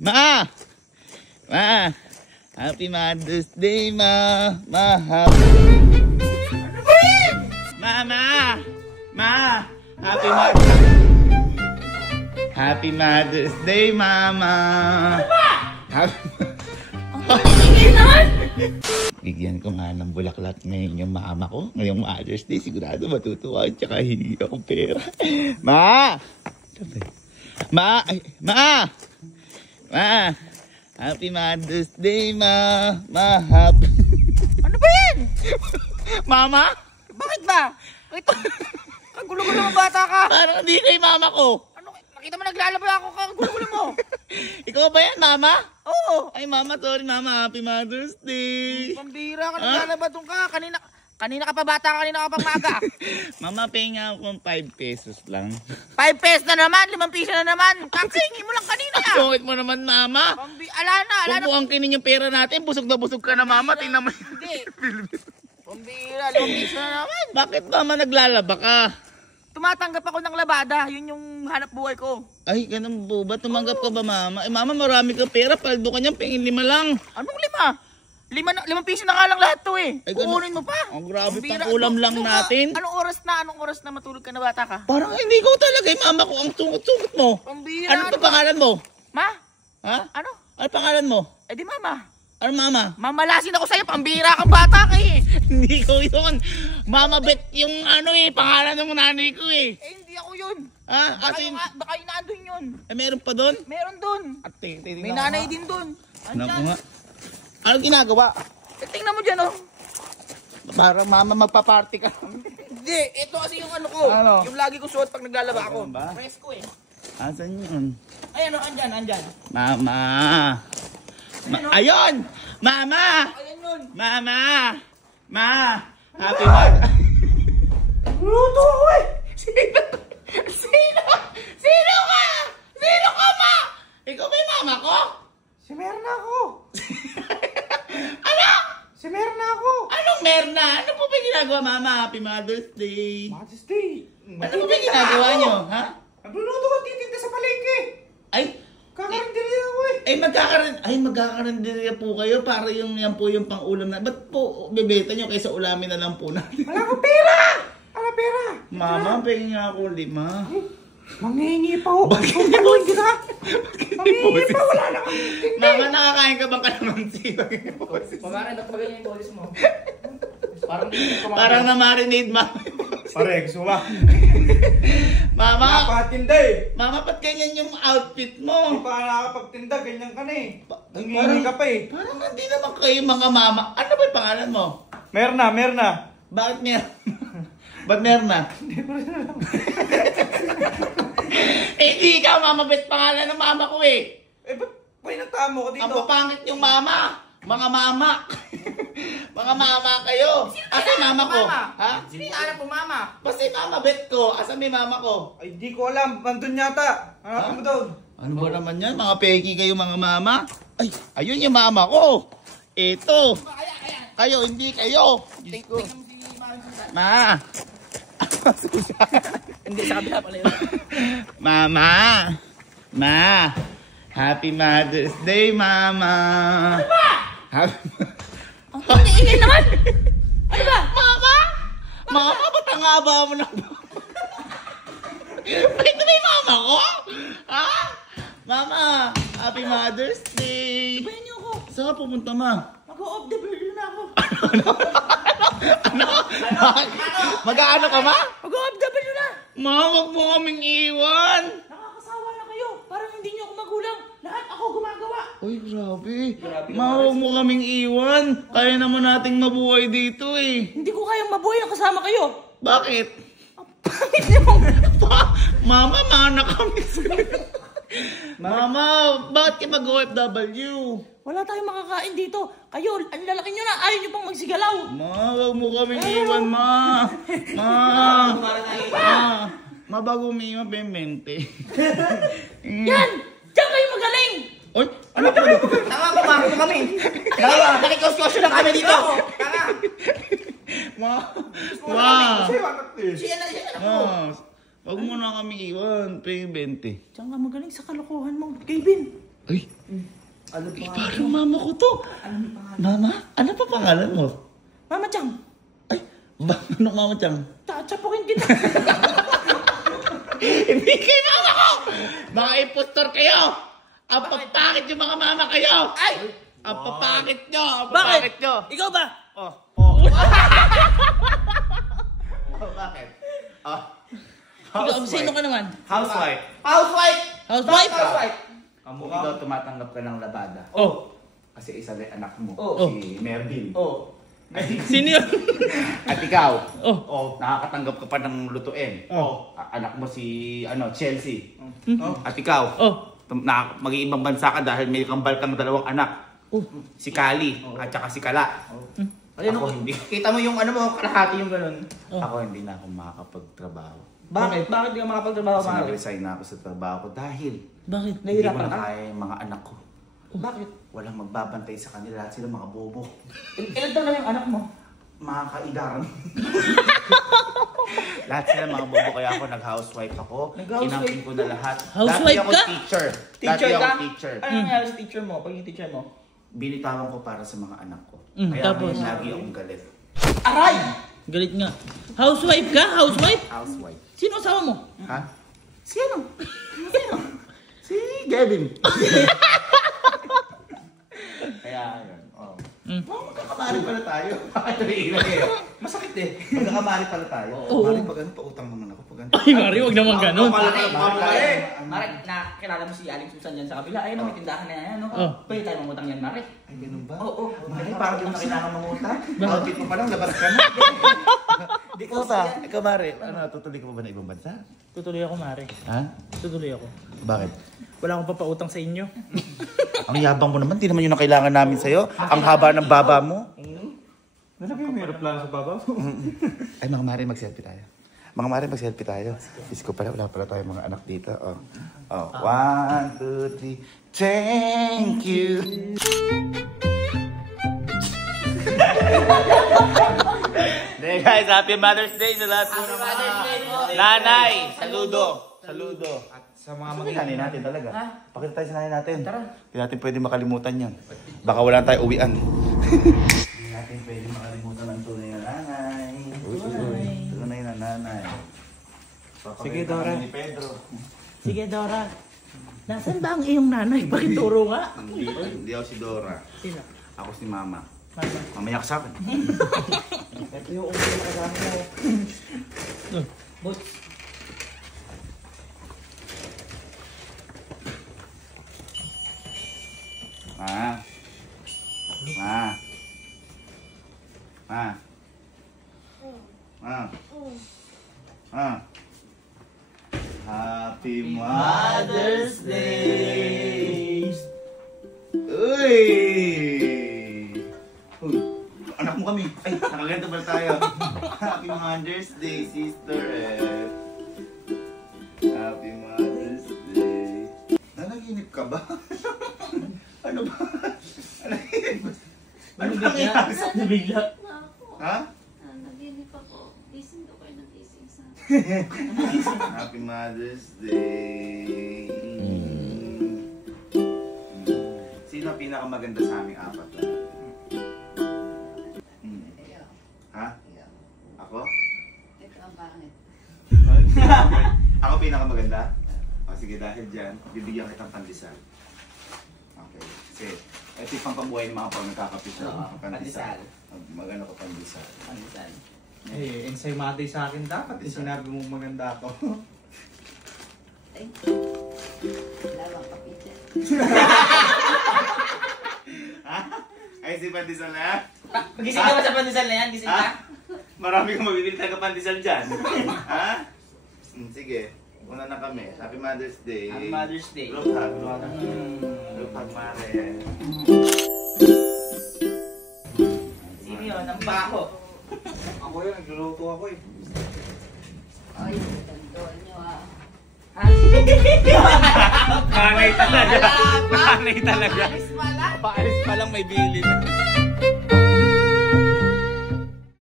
Ma! Ma! Happy Mother's Day, Ma! Ma! Happy... Ano ba yan? Mama! Ma! Happy Mother's Day, Mama! Ano ba? Happy... Ang tingin naman! Bigyan ko nga ng bulaklak ngayon yung mama ko. Ngayong Mother's Day, sigurado matutuwa at saka hindi ako pera. Ma! Ma! Ay, Ma! Ma! Happy Mother's Day, Ma! Ma! Happy... Ano ba yan? Mama? Bakit ba? Ito, kagulo-gulo mo bata ka. Parang hindi kay mama ko. Ano, nakita mo naglalaba ako, kagulo-gulo mo. Ikaw ba yan, mama? Oo. Ay, mama, sorry, mama. Happy Mother's Day. Pambira ka, naglalaba doon ka. Kanina ka pa bata, kanina ka pang maga. Mama, pahinga ako ng 5 pesos lang. 5 pesos na naman, 5 piso na naman. Kakahingi mo lang kanina. Sungit mo naman, mama. Ala na. Huwag mo ang kinin yung pera natin. Busog na busog ka na, mama. Tingnan mo. Hindi. Pambira, 5 piso na naman. Bakit, mama, naglalaba ka? Tumatanggap ako ng labada. Yun yung hanap buhay ko. Ay, ganun po ba? Tumanggap ka ba, mama? Eh, mama, marami ka pera. Paldo ka niyan, pingin 5 lang. Anong 5? 5 piso na nga lang lahat to eh. Ay, ganun. Kukunin mo pa. Ang grabe Pambira. pang ulam lang natin. Anong oras na matulog ka na bata ka? Parang hindi ko talaga. Eh, mama ko ang sungot-sungot mo. Pambira. Ano pa pangalan mo? Ma? Ha? Ano? Ano pangalan mo? Eh di mama. Ano, mama? Mamalasin ako sa'yo. Pambira kang bata ka eh. Hindi ko yun. Mama Bet yung ano eh, pangalan ng nanay ko eh. Eh hindi ako yun. Ha? Baka, Kasi, baka inaandun yun. eh, meron pa doon? Meron dun. At tingnan May ko nanay nga. din dun. Ano ko Andyan. nga? Ano ginagawa? Eh, tingnan mo dyan oh. Parang mama magpa-party ka. Hindi, ito kasi yung ano ko. Ano? Yung lagi kong suot pag naglalaba ako. Ano ba? Press ko eh. Asan yun? Ay ano, andyan. Mama! Ayun! Mama! Ayan yun. Mama! Ma! Happy Mother... Luto ako eh. Sino? Sino ka? Sino ka, ma? Ikaw ba yung mama ko? Si Merna ako. Ano? Si Merna ako. Anong merna? Ano po ba ginagawa, mama? Happy Mother's Day. Mother's Day. Ano po ba ginagawa nyo, ha? Nagluluto ko titinda sa palengke. Ay, Kakarinderya ako eh. magkakarinderya po kayo para yung yan po yung pang-ulam na. Ba't po bebeta nyo kaysa ulamin na lang po natin? Wala akong pera. Wala pera. Mama, pahingin nga ako 5. Manghihingi pa ako. Pagkaluin kita. Manghihingi pa. Wala na kami. Mama, nakakain ka bang kalamansi? Pagkain, ba't magaling yung bolis mo? Parang na-marinate, mama. Pare, gusto mo ba? Mama, Nakakatinda eh. mama, ba't ganyan yung outfit Hindi mo? pa nakakapagtinda, ganyan ka na eh. Parang- Nangingi ka pa eh. Parang hindi naman kayo mga mama. Ano ba yung pangalan mo? Merna. Bakit Merna? Ba't Merna? Hindi ikaw, mama, ba't pangalan ng mama ko eh? Eh, ba't pinagtamo ko dito? Ang papangit yung mama. Mga mama. Mga mama kayo. Asa yung mama ko? Ha? Sino yung anak mo, mama? Basta yung mama bet ko. Asa may mama ko? Ay, di ko alam. Nandun yata. Hanapin mo doon. Ano ba naman yan? Mga peki kayo mga mama? Ay, ayun yung mama ko. Ito. Kayo, hindi kayo. Diyos ko. Ma. Hindi, sa kabila pala yun. Mama. Ma. Happy Mother's Day, Mama. Ano ba? Happy... Ang ingay naman! Ano ba? Mama! Mama, ba't ang haba mo na? Ito na yung mama ko? Ha? Mama, Happy Mother's Day. Sabayan niyo ako. Saan ka pupunta, ma? Mag-o-off the blue na ako. Ano? Mag-aano ka, ma? Mag-o-off the blue na! Ma, wag mo kaming iwan. Nakakasawa na kayo. Parang hindi niyo ako magulang. Lahat ako gumagawa. Uy, grabe. Ma, wag mo kaming iwan. Kaya naman nating mabuhay dito eh. Hindi ko kayang mabuhay na kasama kayo. Bakit? Pangit niyo. Mama, mana kami. Mama, bakit ka mag-OFW? Wala tayong makakain dito. Kayo, ang lalaki niyo na. Ayaw niyo pang magsigalaw. Ma, wag mo kaming iwan, ma. Ma. Ma, bago umiiwan, 20. Yan! Diyan kayo magaling! Oy, ano ba? Tanga, kumako kami. Nakikos-kosyo lang kami dito. Tanga. Ma. Ma. Siya na ako. Ma. Wag mo na kami iwan, 20. Diyan ka magaling sa kalokohan mo. Kevin. Ay, Ano pa nga? parang mama ko to. Ano pa nga? Mama, ano pa pangalan mo? Mama Chang, Ay, anong mama Chang? tatsapukin kita. Hindi kayo mama ko! Mga impostor kayo! Ang papakit yung mga mama kayo! Ay! Ang papakit nyo! Ang Bakit? papakit nyo! Ikaw ba? Oh, oh. Oh, bakit? Oh. Ikaw, sino ka naman? Housewife. Housewife! Housewife? Housewife. Kung Kamukha. ikaw tumatanggap ka ng labada. Oh. Kasi isa rin anak mo, Oh. si Mervin. Oh. Sino yun? At ikaw, Oh. nakakatanggap ka pa ng lutuin. Oh. Anak mo si Chelsea. Oh. At ikaw, Oh. mag-iibang bansa ka dahil may kambal kang dalawang anak. Si Kali at saka si Kala. Ayun, Ako hindi. Kita mo yung ano mo, kalahati yung ganun. Ako hindi na ako makakapagtrabaho. Bakit? Bakit di ka makapagtrabaho, Kasi Mare? nag-resign na ako sa trabaho ko dahil Bakit? hindi ko Nahihirapan na ka? kaya yung mga anak ko. Bakit? Walang magbabantay sa kanila. Lahat sila mga bobo. Ilan taon na yung anak mo? Mga kaidaran. Lahat sila mga bobo kaya ako nag-housewife ako. Nag-housewife? Inampin ko na lahat. Housewife Dati ako ka? teacher. Teacher Dati ako ka? teacher. Ano nangyari sa teacher mo? Pag yung teacher mo? Binitawan ko para sa mga anak ko. Kaya Tapos? ngayon lagi akong galit. Aray! Galit nga. Housewife ka? Housewife? Housewife. Sino asawa mo? Ha? Si ano? Sino? Si Gavin. Kaya yun. Oh. Magkakamari pala tayo. Bakit naiilang kayo? Masakit eh. Magkakamari pala tayo. Oo. Mari, pag ano, pautang naman ako. Pag ano. Ay, Mari, wag naman ganun. Mare, nakilala mo si Aling Susan dyan sa kabila. Ayun, may tindahan na yan, no? Oh. Pwede tayo mamutang yan, Mare. Ay, ganun ba? Oo, oo. Mari, parang di mo na kailangan mangutang. Outfit mo pa lang, labas ka na. Ikaw ba? Ikaw, Mari. Ano, tutuloy ka pa ba na ibang bansa? Tutuloy ako, Mari. Ha? Tutuloy ako. Bakit? Wala akong papautang sa inyo. Ang yabang mo naman, di naman yun ang kailangan namin sa'yo. Ang haba ng baba mo. Nalagay mo yung aeroplano sa baba. Ay, mga Mari, mag-selfie tayo. Mga Mari, mag-selfie tayo. Diyos ko pala, wala pala tayong mga anak dito. Oh. Oh. 1, 2, 3. Thank you. Hey guys, happy Mother's Day sa lahat po ng mga nanay. Saludo. Saludo. At sa mga Ano nanay natin talaga? Ha? Pakita tayo sa nanay natin. Tara. Hindi natin pwede makalimutan yan. Baka wala tayo uwian. Hindi natin pwede makalimutan ang tunay na nanay. Tunay na nanay. Sige, Dora. Ni Pedro. Sige, Dora. Nasaan ba ang iyong nanay? Pakituro nga. Hindi ako si Dora. Sino? Ako si Mama. Mama. Mamaya ka sa akin. Ito yung ulo na kasama mo. Boots. Ma. Ma. Ma. Ma. Ma. Happy Mother's Day! Uy! Uy! Anak mo kami. Ay, nakaganto pala tayo. Happy Mother's Day, Sister F. Happy Mother's Day. Nanaginip ka ba? Ano ba? Nanaginip ba? Ano ba nangyayari sa Nabigla. Ha? Naginip ako. Gising ko kayo ng gising sa... Happy Mother's Day. Sino ang pinakamaganda sa aming apat na? Ha? Ako? Ito ang pangit. Ako pinakamaganda? O sige, dahil dyan, bibigyan kitang pandesal. Okay. Kasi, ito yung pangkabuhay ng mga pag nagkakapit sa mga pandesal. Magano ka pandesal. Panisan. Eh, ensaymada sa akin dapat. Eh, sinabi mo maganda ako. Thank you. Dalawang kapitid. Ay, si pandesal na? Gising ka ba sa pandesal na yan? Gising ka? Ha? Marami kang mabibili tayo pandesal dyan. Ha? Sige. Una na kami. Happy Mother's Day. Happy Mother's Day. Love hug. Love hug, Mare. Sino yun? Ang baho. Ako yun, nagluluto ako eh. Ay, gandol nyo ah. Nanay talaga. Nanay talaga. Alis pala. Paalis pa lang may bilin.